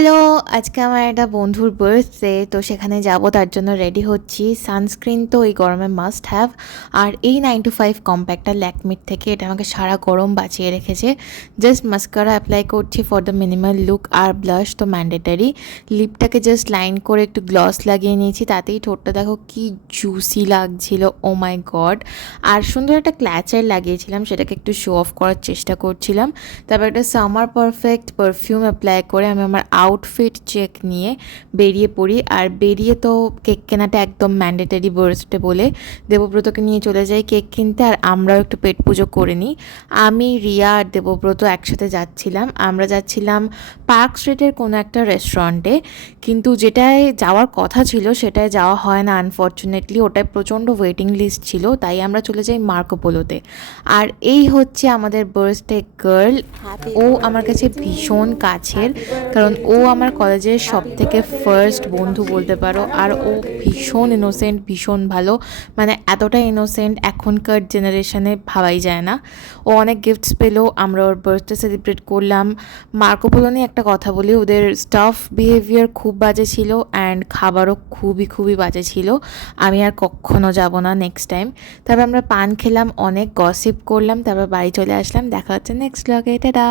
Hello, আজকে আমার একটা বন্ধুর বার্থডে, তো সেখানে যাব, তার জন্য রেডি হচ্ছি। সানস্ক্রিন তো এই গরমে মাস্ট হ্যাভ। আর এই 9 to 5 কম্প্যাক্টটা ল্যাকমির থেকে, এটা আমাকে সারা গরম বাঁচিয়ে রেখেছে। জাস্ট মাস্কারা অ্যাপ্লাই করছি ফর দ্য মিনিমাল লুক, আর ব্লাশ তো ম্যান্ডেটারি। লিপটাকে জাস্ট লাইন করে একটু গ্লস লাগিয়ে নিয়েছি, তাতেই ঠোঁটটা দেখো কি জুসি লাগছিল, ও মাই গড। আর সুন্দর একটা ক্ল্যাচার লাগিয়েছিলাম, সেটাকে একটু শো অফ করার চেষ্টা করছিলাম। তারপর একটা সামার পারফেক্ট পারফিউম অ্যাপ্লাই করে আমি আমার আউটফিট চেক নিয়ে বেরিয়ে পড়ি। আর বেরিয়ে তো কেক কেনাটা একদম ম্যান্ডেটারি বার্থডে বলে দেবব্রতকে নিয়ে চলে যাই কেক কিনতে, আর আমরাও একটু পেট পুজো করে নিই। আমি, রিয়া আর দেবব্রত একসাথে যাচ্ছিলাম। আমরা যাচ্ছিলাম পার্ক স্ট্রিটের কোনো একটা রেস্টুরেন্টে, কিন্তু যেটায় যাওয়ার কথা ছিল সেটায় যাওয়া হয় না আনফর্চুনেটলি। ওটায় প্রচণ্ড ওয়েটিং লিস্ট ছিল, তাই আমরা চলে যাই মার্কোপোলোতে। আর এই হচ্ছে আমাদের বার্থডে গার্ল। ও আমার কাছে ভীষণ কাছের, কারণ ও আমার কলেজের সব থেকে ফার্স্ট বন্ধু বলতে পারো। আর ও ভীষণ ইনোসেন্ট, ভীষণ ভালো, মানে এতটা ইনোসেন্ট এখনকার জেনারেশনে ভাবাই যায় না। ও অনেক গিফটস পেলো, আমরা ওর বার্থডে সেলিব্রেট করলাম। মার্কোপোলো নিয়ে একটা কথা বলি, ওদের স্টাফ বিহেভিয়ার খুব বাজে ছিল, অ্যান্ড খাবারও খুবই খুবই বাজে ছিল। আমি আর কখনো যাব না নেক্সট টাইম। তারপর আমরা পান খেলাম, অনেক গসিপ করলাম, তারপর বাড়ি চলে আসলাম। দেখা হচ্ছে নেক্সট ব্লগে, টাটা।